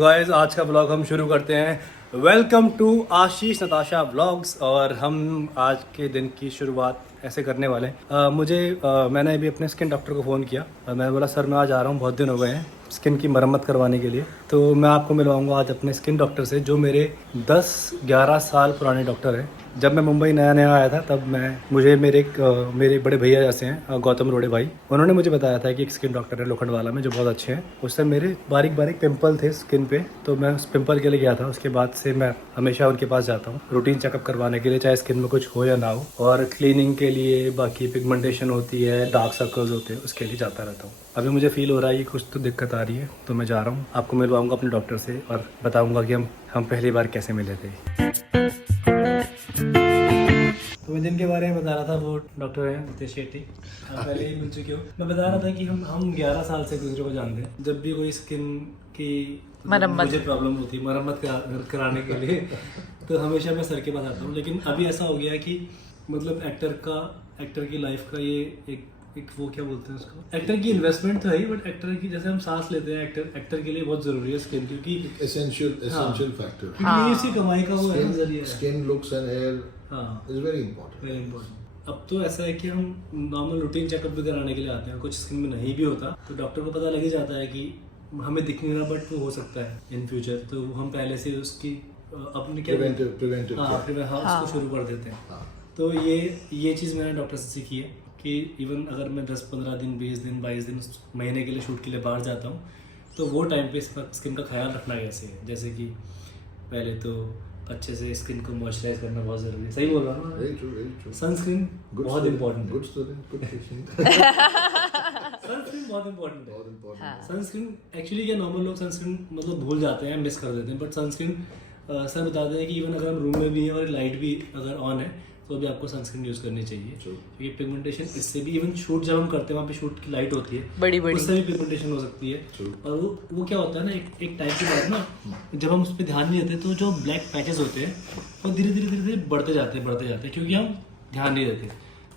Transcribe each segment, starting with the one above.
Guys आज का blog हम शुरू करते हैं। Welcome to Ashish Natasha vlogs. और हम आज के दिन की शुरुआत ऐसे करने वाले हैं। मैंने अभी अपने स्किन डॉक्टर को फ़ोन किया। मैं बोला सर मैं आज आ रहा हूँ, बहुत दिन हो गए हैं स्किन की मरम्मत करवाने के लिए। तो मैं आपको मिलवाऊंगा आज अपने स्किन डॉक्टर से, जो मेरे 10-11 साल पुराने डॉक्टर हैं। जब मैं मुंबई नया नया आया था तब मेरे बड़े भैया जैसे हैं गौतम रोड़े भाई, उन्होंने मुझे बताया था कि एक स्किन डॉक्टर है लोखंडवाला में जो बहुत अच्छे हैं। उससे मेरे बारीक बारीक पिंपल थे स्किन पे, तो मैं उस पिंपल के लिए गया था। उसके बाद से मैं हमेशा उनके पास जाता हूँ रूटीन चेकअप करवाने के लिए, चाहे स्किन में कुछ हो या ना हो। और क्लीनिंग के लिए, बाकी पिगमेंटेशन होती है, डार्क सर्कल्स होते हैं, उसके लिए जाता रहता हूँ। अभी मुझे फील हो रहा है कि कुछ तो दिक्कत आ रही है, तो मैं जा रहा हूँ। आपको मिलवाऊंगा अपने डॉक्टर से और बताऊंगा कि हम पहली बार कैसे मिले थे। तो मैं जिनके बारे में बता रहा था वो डॉक्टर हैं नितेश शेट्टी, पहले ही मिल चुके हो। मैं बता रहा था कि हम 11 साल से एक दूसरे को जानते हैं। जब भी कोई स्किन की मुझे प्रॉब्लम होती है मरम्मत कराने के लिए तो हमेशा मैं सर के पास आता हूँ। लेकिन अभी ऐसा हो गया कि मतलब एक्टर की लाइफ का ये एक वो क्या बोलते हैं उसको, एक्टर की इन्वेस्टमेंट तो है ही, बट एक्टर की जैसे हम सांस लेते हैं, एक्टर के लिए बहुत जरूरी है स्किन, क्योंकि essential factor. क्योंकि इसी कमाई का वो है नजरिया है। Skin looks and hair is very important. Very important. अब तो ऐसा है कि हम नॉर्मल रूटीन चेकअप भी कराने के लिए आते हैं, कुछ स्किन में नहीं भी होता तो डॉक्टर को पता लग ही जाता है कि हमें दिख नहीं रहा बट वो हो सकता है इन फ्यूचर, तो हम पहले से उसकी अपनी क्या Preventive उसको शुरू कर देते हैं। तो ये चीज़ मैंने डॉक्टर से सीखी है कि इवन अगर मैं 10-15 दिन 20 दिन 22 दिन महीने के लिए शूट के लिए बाहर जाता हूँ तो वो टाइम पे स्किन का ख्याल रखना कैसे है। जैसे कि पहले तो अच्छे से स्किन को मॉइस्चराइज करना बहुत जरूरी है। सही बोल रहा हूँ? Very true. सनस्क्रीन बहुत इम्पोर्टेंट है। Good student, good patient. Sunscreen बहुत इम्पोर्टेंट है। सनस्क्रीन एक्चुअली क्या नॉर्मल लोग सनस्क्रीन मतलब भूल जाते हैं, मिस कर देते हैं, बट सनस्क्रीन सर बताते हैं कि इवन अगर हम रूम में भी हैं और लाइट भी अगर ऑन है तो भी आपको सनस्क्रीन यूज करनी चाहिए, क्योंकि पिगमेंटेशन इससे भी, इवन शूट जब हम करते हैं वहाँ पे शूट की लाइट होती है बड़ी उससे भी पिगमेंटेशन हो सकती है। और वो क्या होता है ना, एक टाइम के बाद ना जब हम उस पर ध्यान नहीं देते तो जो ब्लैक पैचेस होते हैं वो धीरे धीरे बढ़ते जाते हैं क्योंकि हम ध्यान नहीं देते।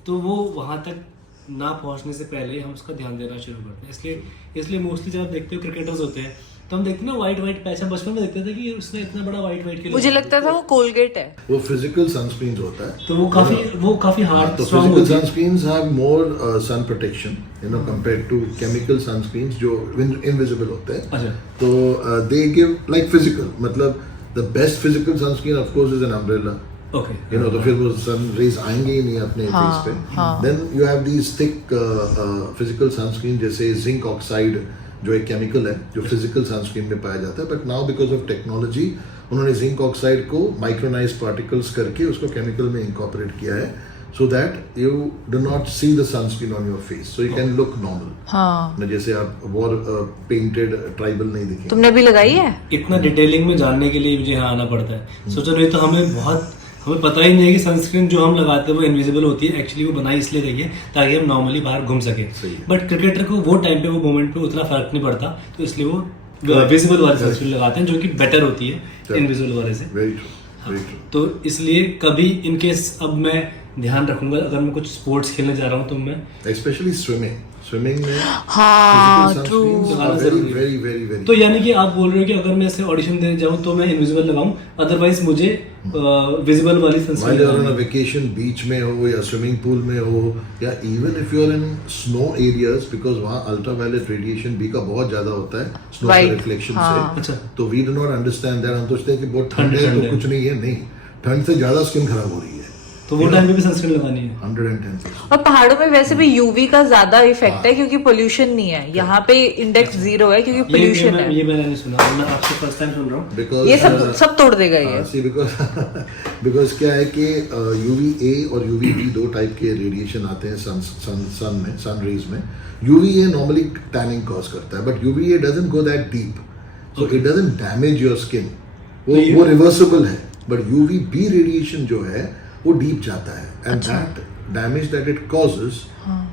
तो वो वहाँ तक ना पहुँचने से पहले हम उसका ध्यान देना शुरू करते हैं। इसलिए मोस्टली जब आप देखते हो क्रिकेटर्स होते हैं तो हम देखते हैं ना वाइट पैच। हम बचपन में देखते थे कि उसने इतना बड़ा वाइट के, मुझे लगता था वो कोलगेट है। वो फिजिकल सनस्क्रीन होता है, तो वो काफी हार्ड तो physical sunscreens have more sun protection compared to chemical sunscreens जो इनविजिबल होते हैं। तो दे गिव लाइक फिजिकल, मतलब the best physical sunscreen of course is an umbrella. तो फिर वो सन रेज आएंगे ही नहीं अपने फेस पे। Then you have these thick physical sunscreen जैसे जिंक ऑक्साइड जो एक केमिकल है जो फिजिकल सनस्क्रीन में पाया जाता है, but now because of technology उन्होंने जिंक ऑक्साइड को माइक्रोनाइज्ड पार्टिकल्स करके उसको केमिकल में इंकॉर्पोरेट किया है, so that you do not see the sunscreen on your face, so you can look normal. हाँ। जैसे आप पेंटेड ट्राइबल नहीं दिखेंगे। तुमने भी लगाई है? इतना डिटेलिंग में जानने के लिए मुझे यहाँ आना पड़ता है। सोचो नहीं तो हमें पता ही नहीं है कि सनस्क्रीन जो हम लगाते हैं वो इनविजिबल होती है। एक्चुअली वो बनाई इसलिए गई है ताकि हम नॉर्मली बाहर घूम सके, बट क्रिकेटर को वो टाइम पे वो मोमेंट पे उतना फर्क नहीं पड़ता, तो इसलिए वो विजिबल वाली सनस्क्रीन लगाते हैं जो कि बेटर होती है इनविजिबल वाले से। Very true. तो इसलिए कभी इनकेस अब मैं ध्यान रखूंगा अगर मैं कुछ स्पोर्ट्स खेलने जा रहा हूँ तो मैं स्पेशली स्विमिंग में very तो यानी कि आप बोल रहे हो कि अगर मैं ऐसे ऑडिशन देने जाऊँ तो मैं इनविजिबल लगाऊं, अदरवाइज मुझे विजिबल वाली sunscreen. While on a vacation beach में हो या स्विमिंग पूल में हो या even if you are in snow areas, because वहाँ अल्ट्रावायलेट रेडिएशन भी का बहुत ज्यादा होता है स्नो के रिफ्लेक्शन से। तो we do not understand that. हम सोचते हैं कि बहुत ठंड है तो कुछ नहीं है, नहीं, ठंड से ज्यादा स्किन खराब हो रही है, तो वो टाइम पे भी सनस्क्रीन लगानी है 110%। और पहाड़ों में वैसे भी यूवी का ज्यादा इफेक्ट है क्योंकि पोल्यूशन नहीं है। यहाँ पे इंडेक्स 0 है क्योंकि पोल्यूशन है। ये मैंने नहीं सुना, मैं आपसे फर्स्ट टाइम सुन रहा हूँ। ये सब तोड़ देगा ये। बिकॉज क्या है कि UVA और UVB दो टाइप के रेडिएशन आते हैं सन रेज में। UVA नॉर्मली टैनिंग कॉज करता है, but UVA doesn't go that deep, so it doesn't damage your skin, वो रिवर्सिबल है। बट UVB रेडिएशन जो है वो डीप जाता है, and that damage that it causes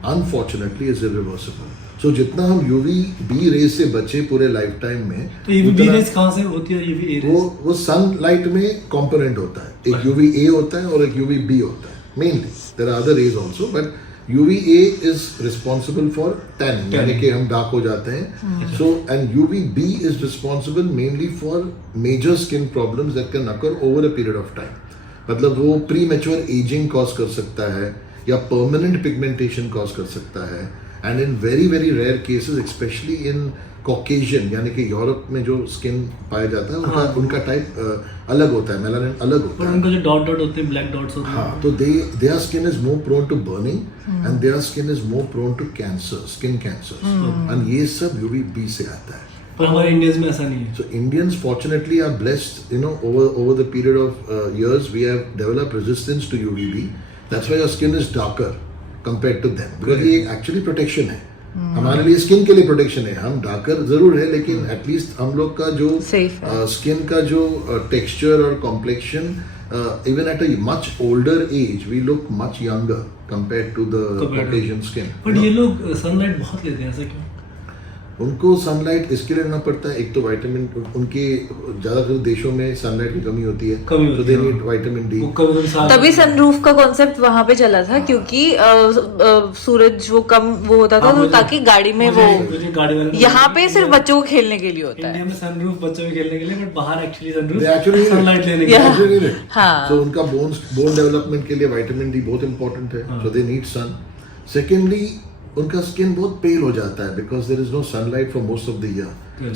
unfortunately is irreversible. So जितना हम UVB रेज से बचे पूरे लाइफ टाइम में, तो UVB रेज कहाँ से होती है? UVA रेज वो सनलाइट में कंपोनेंट होता है, एक UVA होता है और एक UVB होता है। Mainly there are other rays also, but UVA is responsible for tanning, यानी कि हम dark हो जाते हैं. So and UVB is responsible mainly for major skin problems that can occur over a period of time. मतलब वो premature aging cause कर सकता है या permanent pigmentation cause कर सकता है. And in very very rare cases, especially in Caucasian, यानी कि यूरोप में जो स्किन पाया जाता है उनका टाइप अलग होता है, मेलानिन अलग होता है. उनका जो डॉट डॉट होते हैं, ब्लैक डॉट्स होते हैं. हाँ, तो their skin is more prone to burning and their skin is more prone to cancer, skin cancer. And ये सब UVB से आता है. पर हमारे इंडियंस में ऐसा नहीं है. So Indians fortunately are blessed, you know, over the period of years we have developed resistance to UVB. That's why your skin is darker compared to them. Because ये actually protection है. हमारे लिए skin के लिए protection है. हम darker जरूर है, लेकिन एटलीस्ट हम लोग का जो स्किन का जो टेक्सचर और complexion, even at a much older age we look much younger compared to the Caucasian skin. But ये लोग सनलाइट बहुत लेते हैं, ऐसा क्यों? उनको सनलाइट इसके लिए लेना पड़ता है. एक तो विटामिन, उनके ज्यादातर देशों में सनलाइट की कमी होती है, तो दे नीड विटामिन डी. तभी सनरूफ का कॉन्सेप्ट वहां पे चला था, क्योंकि सूरज वो कम वो होता था, तो ताकि गाड़ी में वो, यहाँ पे सिर्फ बच्चों को खेलने के लिए होता है. इंडिया में सनरूफ बच्चों के खेलने के लिए, बट बाहर एक्चुअली सनरूफ सनलाइट लेने के लिए. हाँ, तो उनका बोन डेवलपमेंट के लिए विटामिन डी बहुत इंपॉर्टेंट है. सो दे नीड सन. सेकेंडली, उनका स्किन बहुत पेल हो जाता है because there is no sunlight for most of the year.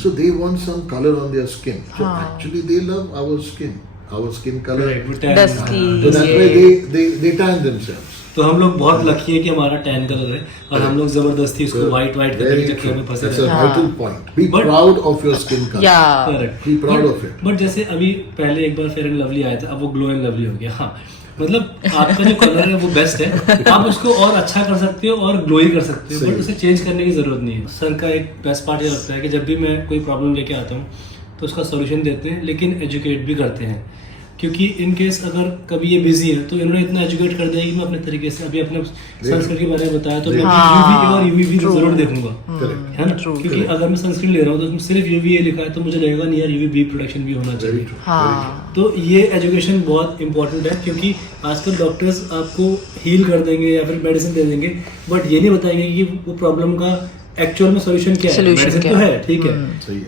So they want some color on their skin. So actually they love our skin color. dusky. So that's why they tan themselves. तो हम लोग बहुत lucky है कि हमारा tan colour है, और हम लोग जबरदस्ती उसको व्हाइट करने के चक्कर में फंसे That's a vital point. Be proud of your skin color. Correct. Be proud of it. But जैसे अभी पहले एक बार फेयर एंड लवली आया था, अब वो ग्लो एंड लवली हो गया. हाँ, मतलब आपका जो कलर है वो बेस्ट है, आप उसको और अच्छा कर सकते हो और ग्लोई कर सकते हो, बट उसे चेंज करने की जरूरत नहीं है. सर का एक बेस्ट पार्ट ये लगता है कि जब भी मैं कोई प्रॉब्लम लेके आता हूँ तो उसका सोल्यूशन देते हैं, लेकिन एजुकेट भी करते हैं. क्योंकि इन केस अगर कभी ये बिजी है तो इन्होंने इतना एजुकेट कर दिया कि मैं अपने तरीके से, अभी अपने सनस्क्रीन के बारे में बताया, तो मैं UVA और UVB जरूर देखूंगा, है ना. क्योंकि अगर मैं सनस्क्रीन ले रहा हूँ तो उसमें सिर्फ UVA लिखा है, तो मुझे लगेगा नहीं यार UVB प्रोटेक्शन भी होना चाहिए. तो ये एजुकेशन बहुत इंपॉर्टेंट है, क्योंकि आजकल डॉक्टर्स आपको हील कर देंगे या फिर मेडिसिन दे देंगे, बट ये नहीं बताएंगे कि वो प्रॉब्लम का एक्चुअल में सॉल्यूशन क्या है. मेडिसिन तो है, ठीक है,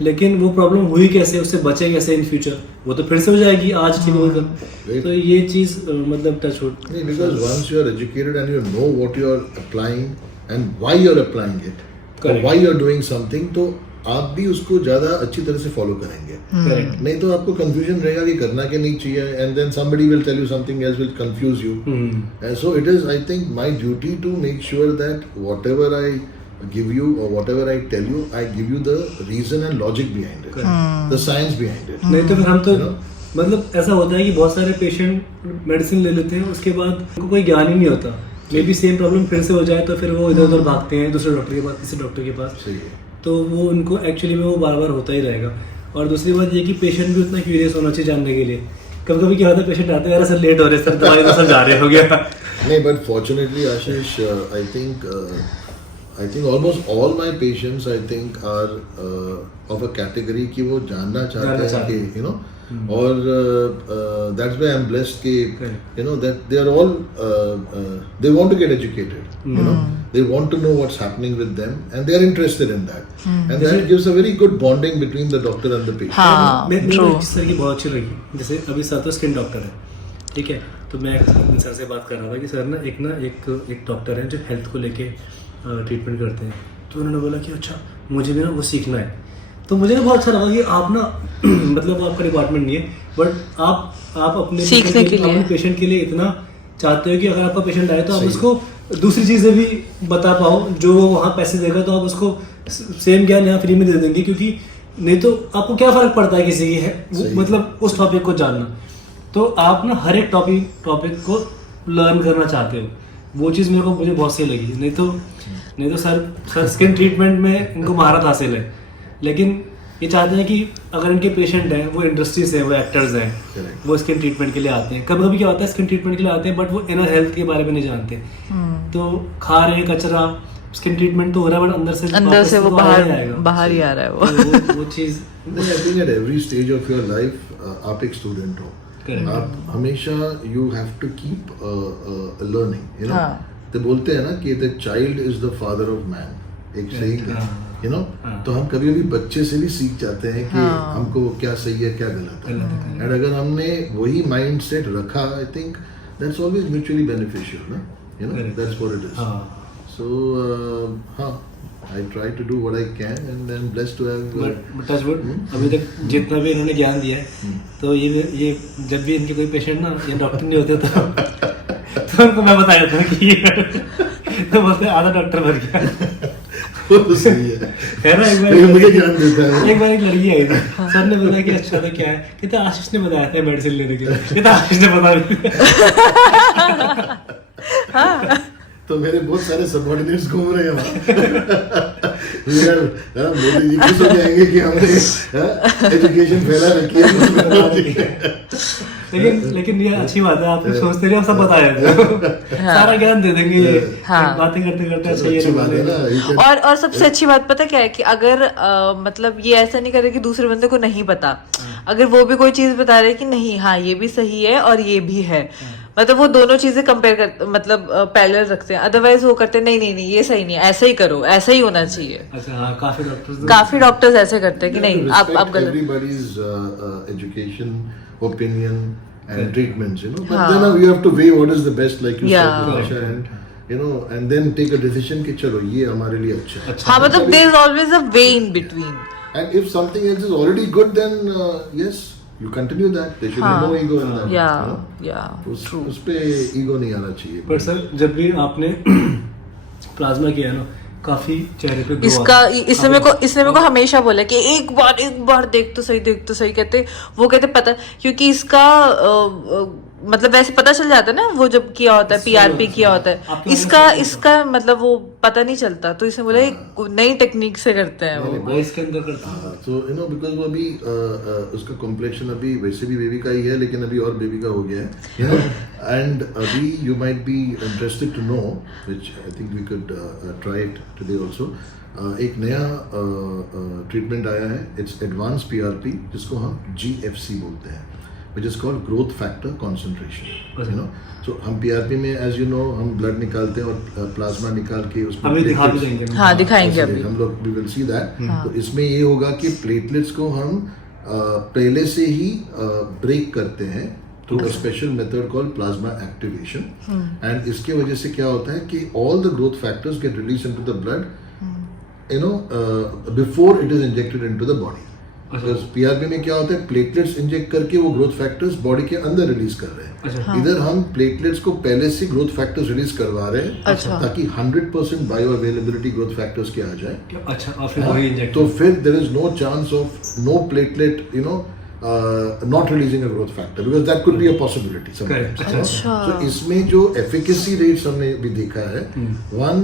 लेकिन वो प्रॉब्लम हुई कैसे, उससे बचे कैसे इन फ्यूचर, वो तो फिर से हो जाएगी आज ठीक होकर. तो ये चीज मतलब टच वुड नहीं, because once you are educated and you know what you are applying and why you are applying it, or why you are doing something, तो आप भी उसको ज्यादा अच्छी तरह से फॉलो करेंगे. नहीं तो आपको कंफ्यूजन रहेगा कि करना क्या नहीं चाहिए, and then somebody will tell you something else will confuse you. And so it is, I think, my duty to make sure that whatever I give you or whatever I tell you, I give you the reason and logic behind it, the science behind it. नहीं तो फिर हम तो मतलब ऐसा होता है कि बहुत सारे पेशेंट मेडिसिन ले लेते हैं, उसके बाद उनको कोई ज्ञान ही नहीं होता. मे बी सेम प्रॉब्लम फिर से हो जाए तो फिर वो इधर उधर भागते हैं दूसरे डॉक्टर के पास, तीसरे डॉक्टर के पास. तो वो उनको एक्चुअली में वो बार बार होता ही रहेगा. और दूसरी बात ये कि पेशेंट भी उतना क्यूरियस होना चाहिए जानने के लिए. कभी कभी क्या होता है, पेशेंट आते हैं, सर लेट हो रहे सर, दवाई तो सब जा रहे हो गया. नहीं, but fortunately Ashish, I think almost all my patients I think are of a category कि वो जानना चाहते हैं कि you know, और that's why I'm blessed कि you know that they are all they want to get educated, you know, they want to know what's happening with them and they are interested in that, and that gives a very good bonding between the doctor and the patient. हाँ, मेरे sir की बहुत अच्छी लगी. जैसे अभी sir तो skin doctor है, ठीक है, तो मैं अपने सर से बात कर रहा था कि सर ना एक डॉक्टर है जो हेल्थ को लेके ट्रीटमेंट करते हैं. तो उन्होंने बोला कि अच्छा मुझे भी ना वो सीखना है. तो मुझे ना बहुत अच्छा लगा कि आप ना मतलब आपका डिपार्टमेंट नहीं है, बट आप अपने पेशेंट के लिए इतना चाहते हो कि अगर आपका पेशेंट आए तो आप उसको दूसरी चीज़ें भी बता पाओ, जो वो वहाँ पैसे देगा तो आप उसको सेम ज्ञान यहाँ फ्री में दे देंगे. क्योंकि नहीं तो आपको क्या फ़र्क पड़ता है किसी की है मतलब उस टॉपिक को जानना. तो आप ना हर एक टॉपिक को लर्न करना चाहते हो. वो चीज़ मुझे बहुत सही लगी. नहीं तो सर स्किन ट्रीटमेंट में इनको महारत हासिल है, लेकिन ये चाहते हैं कि अगर इनके पेशेंट हैं, वो इंडस्ट्री से, वो एक्टर्स हैं, वो स्किन ट्रीटमेंट के लिए आते हैं. कभी कभी क्या होता है, स्किन ट्रीटमेंट के लिए आते हैं बट वो इनर हेल्थ के बारे में नहीं जानते. तो खा रहे हैं कचरा, स्किन ट्रीटमेंट तो हो रहा है बट अंदर से वो बाहर ही आ रहा है वो चीज़. I think at every stage of your life आप एक स्टूडेंट हो. आप हमेशा you have to keep learning, you know. तो बोलते हैं ना कि the child is the father of man, एक सही है, यू नो। तो हम कभी कभी बच्चे से भी सीख जाते हैं कि हमको क्या सही है क्या गलत है, एंड अगर हमने वही माइंड सेट रखा, I think that's always mutually beneficial ना, you know, that's what it is. So हाँ, I try to do what I can, and then blessed to have. But touch wood, अभी तक जितना भी इन्होंने ज्ञान दिया है, तो ये जब भी इनके कोई पेशेंट ना या डॉक्टर नहीं होते तो उनको मैं बताया था कि तो बोलते आधा डॉक्टर बन गया। वो तो सही है ना, ये मुझे ज्ञान देता है। एक बार एक लड़की आई थी, सर ने बताया कि अच्छा तो क्या है, कहते आशीष ने बताया था मेडिसिन लेने के लिए, कहते आशीष ने बताया। तो मेरे बहुत सारे सबऑर्डिनेट्स घूम रहे हैं वहाँ। मोदी जी खुश हो जाएंगे कि हमने एजुकेशन फैला रखी है। लेकिन ये अच्छी बात है, आप सोचते नहीं, आप सब बताया सारा ज्ञान दे देंगे ये, बातें करते करते। अच्छी बात है ना। और सबसे अच्छी बात पता क्या है कि अगर मतलब ये ऐसा नहीं करे कि दूसरे बंदे को नहीं पता, अगर वो भी कोई चीज बता रहे कि नहीं हाँ ये भी सही है और ये भी है, मतलब वो दोनों चीजें कंपेयर कर, मतलब पैरेलल रखते हैं। अदरवाइज वो करते हैं नहीं ये सही नहीं है, ऐसा ही करो, ऐसा ही होना चाहिए। अच्छा हाँ, काफी डॉक्टर्स ऐसे करते हैं कि नहीं आप गलत। Everybody's education, opinion and treatments, you know. But then we have to weigh what is the best, like you said, Natasha, and you know, and then take a decision कि चलो ये हमारे लिए अच्छा है। हाँ, मतलब there is always a way in between. And if something else is already good, then yes, you continue that. There should be no ego in that. Yeah, उस पे ego नहीं आना चाहिए। पर सर जब भी आपने प्लाज्मा किया ना, काफी चेहरे पे इसने मेरे को हमेशा बोला कि एक बार देख तो सही कहते, वो कहते पता, क्योंकि इसका मतलब वैसे पता चल जाता है ना, वो जब किया होता है पीआरपी किया होता है, इसका मतलब वो पता नहीं चलता, तो इसने बोला एक नई टेक्निक से करते हैं वो वॉइस के अंदर करता है। तो यू नो, बिकॉज वो अभी उसका कॉम्प्लेक्शन अभी वैसे भी बेबी का ही है, लेकिन अभी और बेबी का हो गया है, यू नो। एंड अभी you might be interested to know, which I think we could try it today also. एक नया ट्रीटमेंट आया है, इट्स एडवांस पीआरपी, जिसको हम GFC बोलते हैं, which is called growth factor concentration, you know. So हम PRP में as you know हम blood निकालते हैं और प्लाज्मा निकाल के उसमें दिखाएंगे अभी हम लोग we will see that। तो इसमें ये होगा कि प्लेटलेट्स को हम पहले से ही ब्रेक करते हैं through a special method called plasma activation, and इसके वजह से क्या होता है कि all the growth factors get released into the blood, you know, before it is injected into the body। PRP में क्या होता है, प्लेटलेट्स इंजेक्ट करके वो ग्रोथ फैक्टर्स बॉडी के अंदर रिलीज कर रहे हैं। इधर हम प्लेटलेट्स को पहले से ग्रोथ फैक्टर्स रिलीज करवा रहे हैं, ताकि 100% बायो अवेलेबिलिटी ग्रोथ फैक्टर्स के आ जाए। अच्छा, और फिर वही इंजेक्ट, तो फिर there is no chance of no platelet, you know, not releasing a growth factor, because that could be a possibility sometimes। So इसमें जो efficacy rates हमने भी देखा है, 1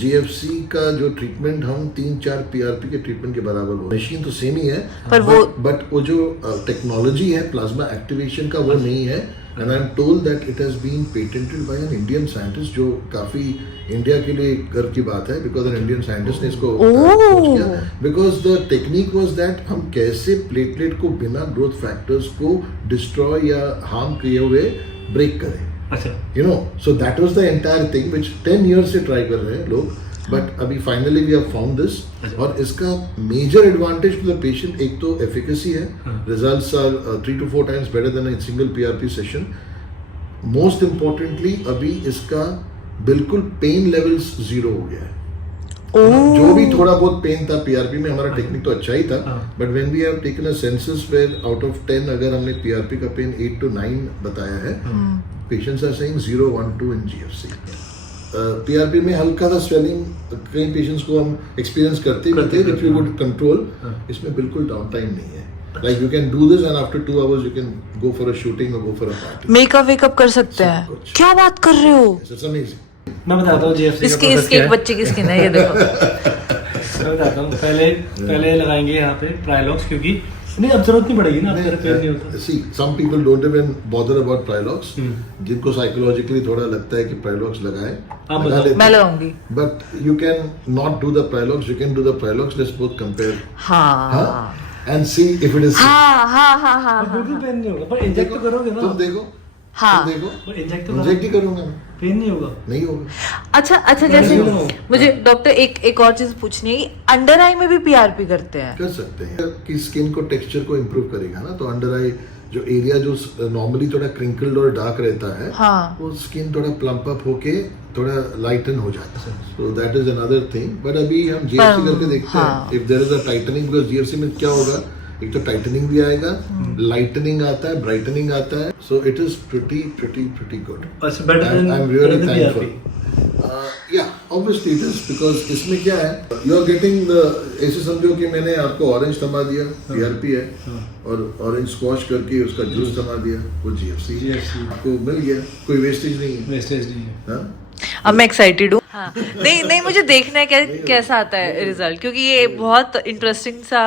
GFC का जो ट्रीटमेंट हम 3-4 PRP के ट्रीटमेंट के बराबर हो, मशीन तो सेम ही है, बट वो जो टेक्नोलॉजी है प्लाज्मा एक्टिवेशन का वो नहीं है। And I'm told that it has been patented by an Indian scientist, जो काफी इंडिया के लिए गर्व की बात है, because an Indian scientist ने इसको खोज किया, because the technique was that हम कैसे प्लेटलेट को बिना ग्रोथ फैक्टर्स को डिस्ट्रॉय या हार्म किए हुए ब्रेक करें, you know। So that was the entire thing which 10 years से ट्राई कर रहे हैं लोग, बट अभी finally we have found this. और इसका major advantage to the patient, एक तो एफिकेसी है, results are 3 to 4 times better than a single PRP session. Most importantly अभी इसका बिल्कुल पेन लेवल्स 0 हो गया है। जो भी थोड़ा बहुत पेन था पीआरपी में, हमारा टेक्निक तो अच्छा ही था, but when we have taken a census where out of 10 अगर हमने पीआरपी का पेन 8 to 9 बताया है, patients are saying 0, 1, 2 in GFC। PRP में हल्का सा स्वेलिंग कई पेशेंट्स को हम एक्सपीरियंस करते हैं, इफ यू वुड कंट्रोल। इसमें बिल्कुल डाउन टाइम नहीं है, like you can do this and after 2 hours you can go for a shooting और go for a party, makeup wakeup कर सकते हैं। क्या बात कर रहे हो? It's amazing. मैं बताता हूँ GFC इसके एक बच्चे की स्किन है, ये देखो। मैं बताता हूँ, पहले लगाएंगे यहाँ पे ट्रायलॉक्स, क्योंकि नहीं अब जरूरत नहीं पड़ेगी ना, अगर पेन नहीं होता। See, some people don't even bother about Prilox, जिनको साइकोलॉजिकली थोड़ा लगता है कि Prilox लगाएं, मैं लगाऊंगी, but you can not do the Prilox, you can do the Prilox, let's both compare, and see if it is हाँ बिल्कुल पेन नहीं होगा, पर इंजेक्ट करोगे ना, तुम देखो हाँ। तुम देखो, पर इंजेक्ट तो इंजेक्ट ही करूंगा मैं, पेन नहीं होगा। नहीं होगा। अच्छा जैसे मुझे डॉक्टर एक और चीज पूछनी है कि अंडर आई में भी पीआरपी करते हैं? कर सकते हैं कि स्किन को टेक्सचर को इम्प्रूव करेगा ना, तो अंडर आई जो एरिया जो नॉर्मली थोड़ा क्रिंकल्ड और डार्क रहता है, हाँ। वो स्किन थोड़ा प्लम्प अप होके थोड़ा लाइटन हो जाता है। So that is another thing. But अभी हम जीएफसी करके देखते हैं if there is a tightening, because GFC में क्या होगा, एक तो टाइटनिंग भी आएगा, लाइटनिंग आता है, ब्राइटनिंग आता है, so it is pretty good. अच्छा, better than I am really PRP. Thankful. या ऑब्वियसली इट इज, बिकॉज इसमें क्या है, यू आर गेटिंग द, ऐसे समझो कि मैंने आपको ऑरेंज थमा दिया, पीआरपी है, और ऑरेंज स्क्वॉश करके उसका जूस थमा दिया, वो जीएफसी आपको मिल गया, कोई वेस्टेज नहीं है। वेस्टेज नहीं है। हाँ? अब मैं एक्साइटेड हूँ। हाँ। नहीं मुझे देखना है कैसा आता है रिजल्ट, क्योंकि ये बहुत इंटरेस्टिंग सा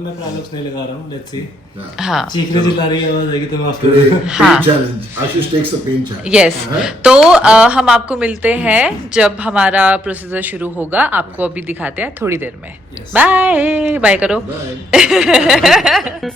मैं प्राइलक्स नहीं लगा रहा हूँ, लेट्स सी। हाँ चीखने चिल्ला रही आवाज आएगी तो माफ Today, करो। pain challenge. Ashish takes a pain challenge. Yes हाँ? तो हम आपको मिलते हैं जब हमारा प्रोसीजर शुरू होगा। आपको अभी दिखाते हैं थोड़ी देर में। Yes. बाय बाय करो। Bye.